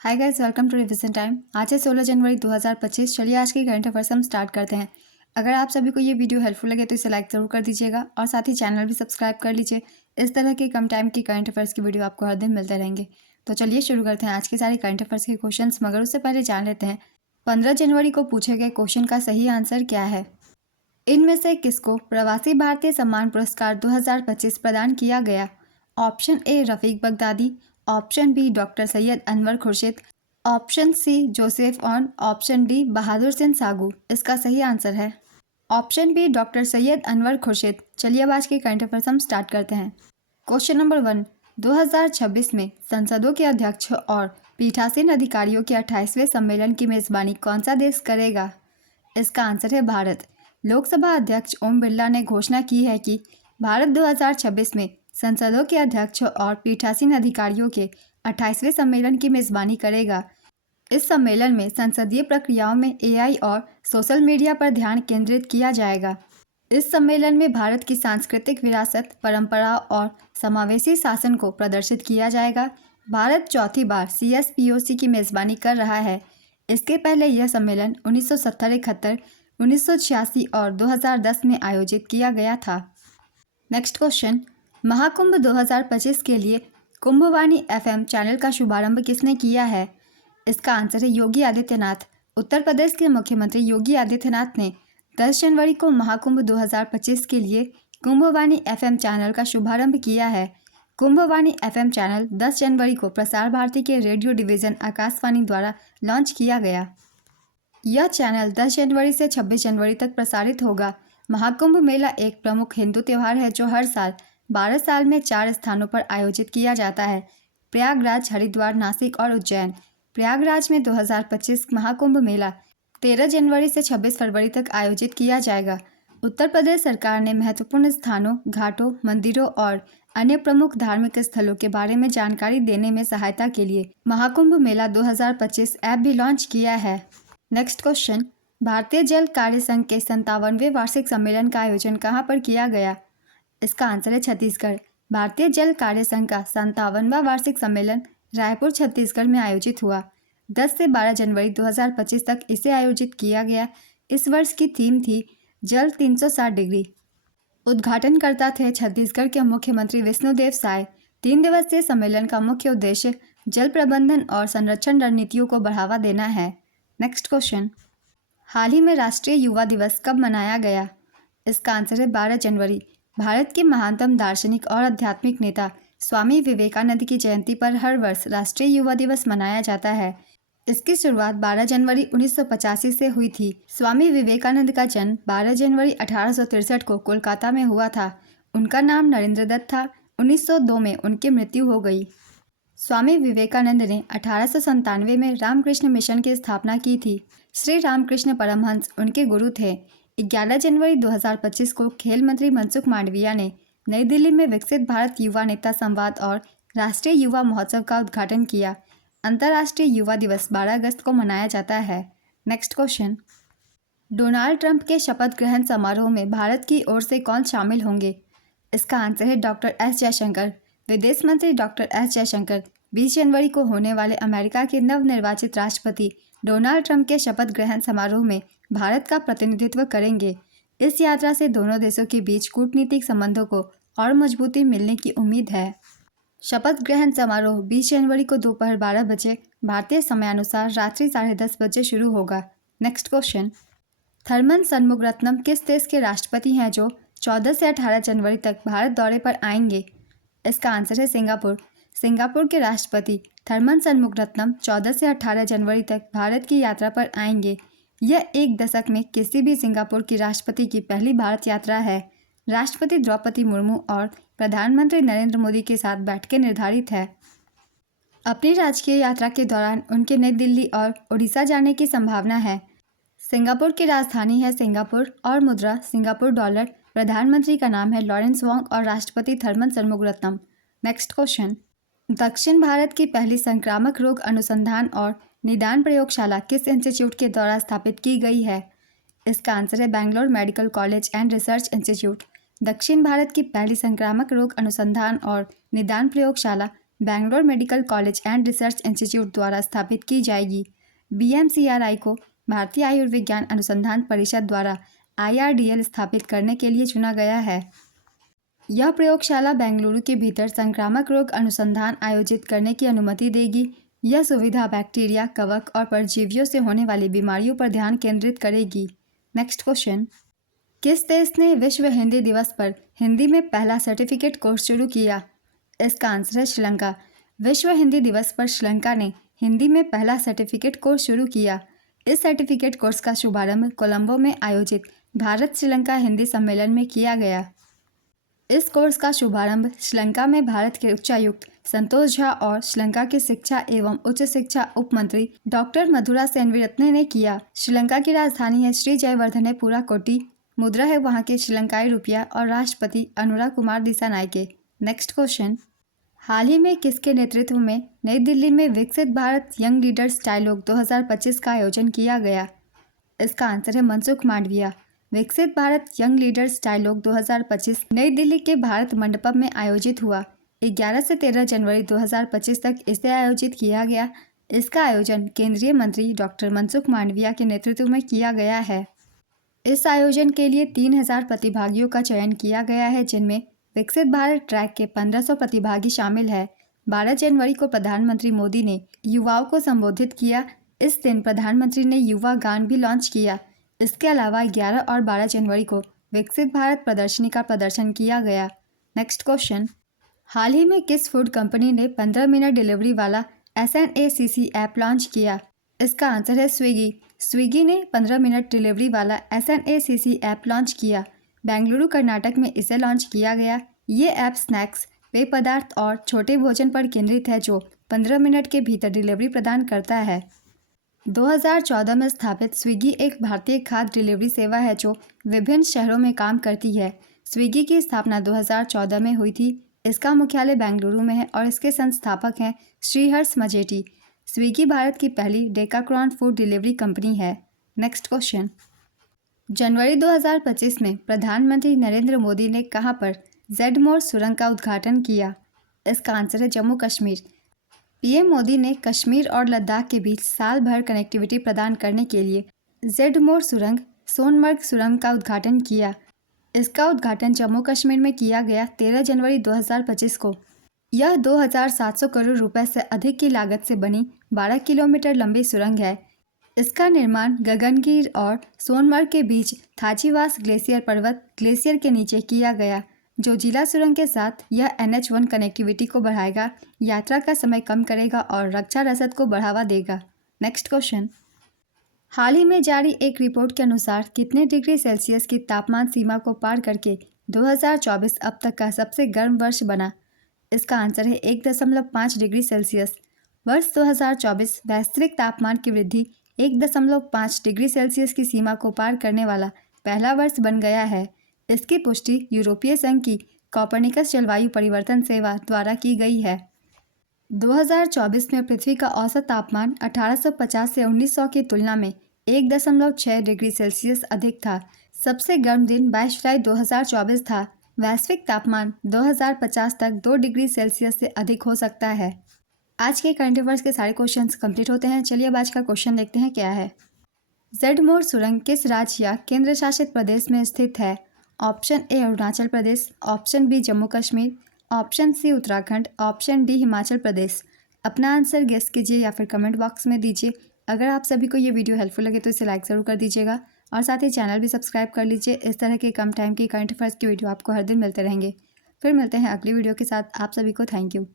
Hi guys, welcome to revision time. आज है 16 जनवरी 2025। चलिए आज की करंट अफेयर्स हम स्टार्ट करते हैं। अगर आप सभी को ये वीडियो हेल्पफुल लगे तो इसे लाइक ज़रूर कर दीजिएगा और साथ ही चैनल भी सब्सक्राइब कर लीजिए। इस तरह के कम टाइम की करंट अफेयर्स की वीडियो आपको हर दिन मिलते रहेंगे। तो चलिए शुरू करते हैं आज के सारे करंट अफेयर्स के क्वेश्चन, मगर उससे पहले जान लेते हैं 15 जनवरी को पूछे गए क्वेश्चन का सही आंसर क्या है। इनमें से किसको प्रवासी भारतीय सम्मान पुरस्कार 2025 प्रदान किया गया। Option A Rafiq Baghdadi, option B doctor Syed Anwar Khurshid, option C Joseph ऑन, ऑप्शन डी बहादुर सिंह सागू। इसका सही आंसर है option B doctor Syed Anwar Khurshid. चलिए अब आज के करंट अफेयर्स हम स्टार्ट करते हैं। क्वेश्चन नंबर 1, 2026 में संसदों के अध्यक्ष और पीठासीन अधिकारियों के 28वें सम्मेलन की मेजबानी कौन सा देश करेगा। इसका आंसर है भारत। लोकसभा अध्यक्ष ओम बिरला ने घोषणा की है कि भारत 2026 में संसदों के अध्यक्ष और पीठासीन अधिकारियों के 28वें सम्मेलन की मेजबानी करेगा। इस सम्मेलन में संसदीय प्रक्रियाओं में एआई और सोशल मीडिया पर ध्यान केंद्रित किया जाएगा। इस सम्मेलन में भारत की सांस्कृतिक विरासत, परंपरा और समावेशी शासन को प्रदर्शित किया जाएगा। भारत चौथी बार CSPOC की मेजबानी कर रहा है। इसके पहले यह सम्मेलन 1970, 71, 1986 और 2010 में आयोजित किया गया था। नेक्स्ट क्वेश्चन, महाकुंभ 2025 के लिए कुंभवाणी FM चैनल का शुभारंभ किसने किया है। इसका आंसर है योगी आदित्यनाथ। उत्तर प्रदेश के मुख्यमंत्री योगी आदित्यनाथ ने 10 जनवरी को महाकुंभ 2025 के लिए कुंभवाणी FM चैनल का शुभारंभ किया है। कुंभवाणी FM चैनल 10 जनवरी को प्रसार भारती के रेडियो डिवीज़न आकाशवाणी द्वारा लॉन्च किया गया। यह चैनल 10 जनवरी से 26 जनवरी तक प्रसारित होगा। महाकुंभ मेला एक प्रमुख हिंदू त्यौहार है जो हर साल 12 साल में 4 स्थानों पर आयोजित किया जाता है: प्रयागराज, हरिद्वार, नासिक और उज्जैन। प्रयागराज में 2025 महाकुंभ मेला 13 जनवरी से 26 फरवरी तक आयोजित किया जाएगा। उत्तर प्रदेश सरकार ने महत्वपूर्ण स्थानों, घाटों, मंदिरों और अन्य प्रमुख धार्मिक स्थलों के बारे में जानकारी देने में सहायता के लिए महाकुंभ मेला 2025 ऐप भी लॉन्च किया है। नेक्स्ट क्वेश्चन, भारतीय जल कार्य संघ के 57वें वार्षिक सम्मेलन का आयोजन कहाँ पर किया गया। इसका आंसर है छत्तीसगढ़। भारतीय जल कार्य संघ का 57वां वार्षिक सम्मेलन रायपुर, छत्तीसगढ़ में आयोजित हुआ। 10 से 12 जनवरी 2025 तक इसे आयोजित किया गया। इस वर्ष की थीम थी जल 360 डिग्री। उद्घाटनकर्ता थे छत्तीसगढ़ के मुख्यमंत्री विष्णुदेव साय। 3 दिवसीय सम्मेलन का मुख्य उद्देश्य जल प्रबंधन और संरक्षण रणनीतियों को बढ़ावा देना है। नेक्स्ट क्वेश्चन, हाल ही में राष्ट्रीय युवा दिवस कब मनाया गया। इसका आंसर है 12 जनवरी। भारत के महानतम दार्शनिक और आध्यात्मिक नेता स्वामी विवेकानंद की जयंती पर हर वर्ष राष्ट्रीय युवा दिवस मनाया जाता है। इसकी शुरुआत 12 जनवरी 1985 से हुई थी। स्वामी विवेकानंद का जन्म 12 जनवरी 1863 को कोलकाता में हुआ था। उनका नाम नरेंद्र दत्त था। 1902 में उनकी मृत्यु हो गई। स्वामी विवेकानंद ने 1897 में रामकृष्ण मिशन की स्थापना की थी। श्री रामकृष्ण परमहंस उनके गुरु थे। 11 जनवरी 2025 को खेल मंत्री मनसुख मांडविया ने नई दिल्ली में विकसित भारत युवा नेता संवाद और राष्ट्रीय युवा महोत्सव का उद्घाटन किया। अंतर्राष्ट्रीय युवा दिवस 12 अगस्त को मनाया जाता है। नेक्स्ट क्वेश्चन, डोनाल्ड ट्रंप के शपथ ग्रहण समारोह में भारत की ओर से कौन शामिल होंगे। इसका आंसर है डॉक्टर एस जयशंकर। विदेश मंत्री डॉक्टर एस जयशंकर 20 जनवरी को होने वाले अमेरिका के नवनिर्वाचित राष्ट्रपति डोनाल्ड ट्रंप के शपथ ग्रहण समारोह में भारत का प्रतिनिधित्व करेंगे। इस यात्रा से दोनों देशों के बीच कूटनीतिक संबंधों को और मजबूती मिलने की उम्मीद है। शपथ ग्रहण समारोह 20 जनवरी को दोपहर 12 बजे भारतीय समयानुसार रात्रि 10:30 बजे शुरू होगा। नेक्स्ट क्वेश्चन, थरमन शनमुगरत्नम किस देश के राष्ट्रपति हैं जो 14 से 18 जनवरी तक भारत दौरे पर आएंगे। इसका आंसर है सिंगापुर। सिंगापुर के राष्ट्रपति थरमन शनमुगरत्नम 14 से 18 जनवरी तक भारत की यात्रा पर आएंगे। यह एक दशक में किसी भी सिंगापुर की राष्ट्रपति की पहली भारत यात्रा है। राष्ट्रपति द्रौपदी मुर्मू और प्रधानमंत्री नरेंद्र मोदी के साथ बैठकें निर्धारित है। अपनी राजकीय यात्रा के दौरान उनके नई दिल्ली और ओडिशा जाने की संभावना है। सिंगापुर की राजधानी है सिंगापुर और मुद्रा सिंगापुर डॉलर। प्रधानमंत्री का नाम है लॉरेंस वोंग और राष्ट्रपति थरमन शनमुगरत्नम। नेक्स्ट क्वेश्चन, दक्षिण भारत की पहली संक्रामक रोग अनुसंधान और निदान प्रयोगशाला किस इंस्टीट्यूट के द्वारा स्थापित की गई है। इसका आंसर है Bangalore medical college and research institute. दक्षिण भारत की पहली संक्रामक रोग अनुसंधान और निदान प्रयोगशाला Bangalore medical college and research institute द्वारा स्थापित की जाएगी। BMCRI को भारतीय आयुर्विज्ञान अनुसंधान परिषद द्वारा IRDL स्थापित करने के लिए चुना गया है। यह प्रयोगशाला बेंगलुरु के भीतर संक्रामक रोग अनुसंधान आयोजित करने की अनुमति देगी। यह सुविधा बैक्टीरिया, कवक और परजीवियों से होने वाली बीमारियों पर ध्यान केंद्रित करेगी। नेक्स्ट क्वेश्चन, किस देश ने विश्व हिंदी दिवस पर हिंदी में पहला सर्टिफिकेट कोर्स शुरू किया? इसका आंसर है श्रीलंका। विश्व हिंदी दिवस पर श्रीलंका ने हिंदी में पहला सर्टिफिकेट कोर्स शुरू किया। इस सर्टिफिकेट कोर्स का शुभारंभ कोलंबो में आयोजित भारत श्रीलंका हिंदी सम्मेलन में किया गया। इस कोर्स का शुभारंभ श्रीलंका में भारत के उच्चायुक्त संतोष झा और श्रीलंका के शिक्षा एवं उच्च शिक्षा उप मंत्री डॉक्टर मधुरा सेनविरत्ने ने किया। श्रीलंका की राजधानी है श्री जयवर्धनेपुरा कोटी। मुद्रा है वहाँ के श्रीलंकाई रुपया और राष्ट्रपति अनुराग कुमार दिसानायके। नेक्स्ट क्वेश्चन, हाल ही में किसके नेतृत्व में नई दिल्ली में विकसित भारत यंग लीडर्स डायलॉग 2025 का आयोजन किया गया? इसका आंसर है मनसुख मांडविया। विकसित भारत यंग लीडर्स डायलॉग 2025 नई दिल्ली के भारत मंडपम में आयोजित हुआ। 11 से 13 जनवरी 2025 तक इसे आयोजित किया गया। इसका आयोजन केंद्रीय मंत्री डॉक्टर मनसुख मांडविया के नेतृत्व में किया गया है। इस आयोजन के लिए 3000 प्रतिभागियों का चयन किया गया है, जिनमें विकसित भारत ट्रैक के 1500 प्रतिभागी शामिल है। 12 जनवरी को प्रधानमंत्री मोदी ने युवाओं को संबोधित किया। इस दिन प्रधानमंत्री ने युवा गान भी लॉन्च किया। इसके अलावा 11 और 12 जनवरी को विकसित भारत प्रदर्शनी का प्रदर्शन किया गया। नेक्स्ट क्वेश्चन, हाल ही में किस फूड कंपनी ने 15 मिनट डिलीवरी वाला SNACC ऐप लॉन्च किया? इसका आंसर है स्विगी। स्विगी ने 15 मिनट डिलीवरी वाला SNACC ऐप लॉन्च किया। बेंगलुरु कर्नाटक में इसे लॉन्च किया गया। ये ऐप स्नैक्स, पेय पदार्थ और छोटे भोजन पर केंद्रित है, जो 15 मिनट के भीतर डिलीवरी प्रदान करता है। 2014 में स्थापित स्विगी एक भारतीय खाद्य डिलीवरी सेवा है जो विभिन्न शहरों में काम करती है। स्विगी की स्थापना 2014 में हुई थी। इसका मुख्यालय बेंगलुरु में है और इसके संस्थापक हैं श्रीहर्ष मजेटी। स्विगी भारत की पहली डेकाक्रॉन फूड डिलीवरी कंपनी है। नेक्स्ट क्वेश्चन, जनवरी 2025 में प्रधानमंत्री नरेंद्र मोदी ने कहां पर जेडमोर सुरंग का उद्घाटन किया? इसका आंसर है जम्मू कश्मीर। पीएम मोदी ने कश्मीर और लद्दाख के बीच साल भर कनेक्टिविटी प्रदान करने के लिए जेडमोर सुरंग, सोनमर्ग सुरंग का उद्घाटन किया। इसका उद्घाटन जम्मू कश्मीर में किया गया 13 जनवरी 2025 को। यह 2700 करोड़ रुपए से अधिक की लागत से बनी 12 किलोमीटर लंबी सुरंग है। इसका निर्माण गगनगिर और सोनमर्ग के बीच थाचीवास ग्लेशियर पर्वत ग्लेशियर के नीचे किया गया, जो जिला सुरंग के साथ यह NH1 कनेक्टिविटी को बढ़ाएगा, यात्रा का समय कम करेगा और रक्षा रसद को बढ़ावा देगा। नेक्स्ट क्वेश्चन, हाल ही में जारी एक रिपोर्ट के अनुसार कितने डिग्री सेल्सियस की तापमान सीमा को पार करके 2024 अब तक का सबसे गर्म वर्ष बना? इसका आंसर है 1.5 डिग्री सेल्सियस। वर्ष 2024 वैश्विक तापमान की वृद्धि 1.5 डिग्री सेल्सियस की सीमा को पार करने वाला पहला वर्ष बन गया है। इसकी पुष्टि यूरोपीय संघ की कोपर्निकस जलवायु परिवर्तन सेवा द्वारा की गई है। 2024 में पृथ्वी का औसत तापमान 1850 से 1900 की तुलना में 1.6 डिग्री सेल्सियस अधिक था। सबसे गर्म दिन 22 जुलाई 2024 था। वैश्विक तापमान 2050 तक 2 डिग्री सेल्सियस से अधिक हो सकता है। आज के करंट अफेयर्स के सारे क्वेश्चंस कंप्लीट होते हैं। चलिए अब आज का क्वेश्चन देखते हैं क्या है। जेडमोर सुरंग किस राज्य या केंद्र शासित प्रदेश में स्थित है? Option A Arunachal Pradesh, option B Jammu Kashmir, option C Uttarakhand, option D Himachal Pradesh. अपना आंसर गेस कीजिए या फिर कमेंट बॉक्स में दीजिए। अगर आप सभी को ये वीडियो हेल्पफुल लगे तो इसे लाइक ज़रूर कर दीजिएगा और साथ ही चैनल भी सब्सक्राइब कर लीजिए। इस तरह के कम टाइम की करंट अफेयर्स की वीडियो आपको हर दिन मिलते रहेंगे। फिर मिलते हैं अगली वीडियो के साथ। आप सभी को थैंक यू।